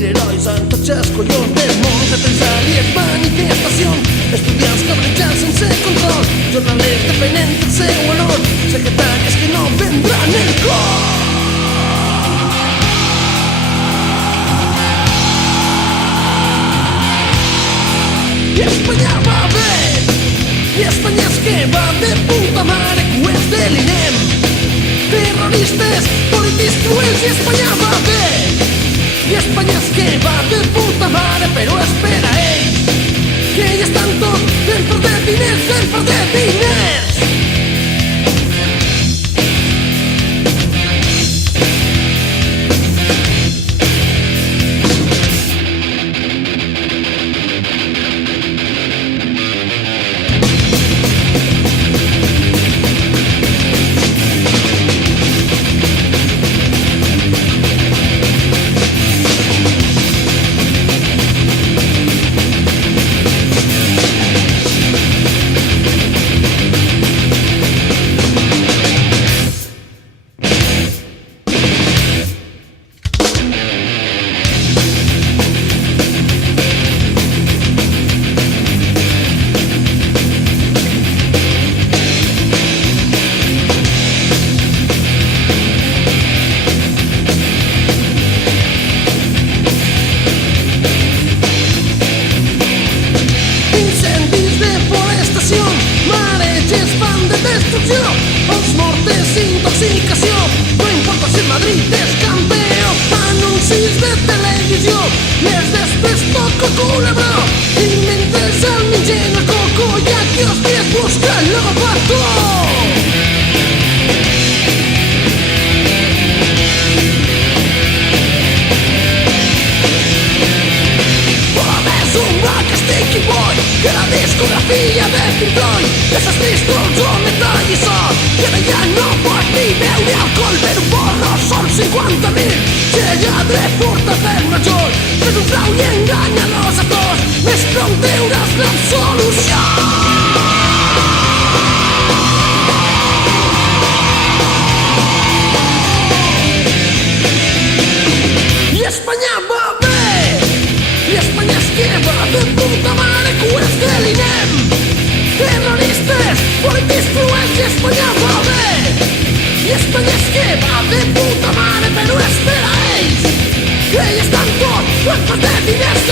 herois en tots els collons del món. Represàlies, manifestació, estudiants cabrejats sense control, jornalers depenent del seu honor, secretàries que no vendran el cor. I Espanya va bé, i Espanya és que va de puta mare, cuers de l'INEM, terroristes, polítics cruels. I Espanya va bé, i Espanya és que va de puta mare, però espera ells, que ja estan tots fent perder diners, fent perder diners. Els mortes, intoxicació, no importa si Madrid és campió. Anuncis de televisió, més després toco culebró, i mentre el mengen el coco hi ha qui els dies busca l'ovató. És un rock sticky boy, que la discografia de Pink Floyd, esos discos on metall i so, que ara ja no pots ni beure alcohol, per un porro són 50.000, si lladre furta per major, és un frau i enganya-los a tots, més prou veuràs l'absolució. I Espanya va bé, i Espanya és que va de puta mare, cuers de l'INEM, terroristes, polítics cruels. I Espanya va bé, i Espanya és que va de puta mare, però espera ells, que ja estan tots fent perder diners,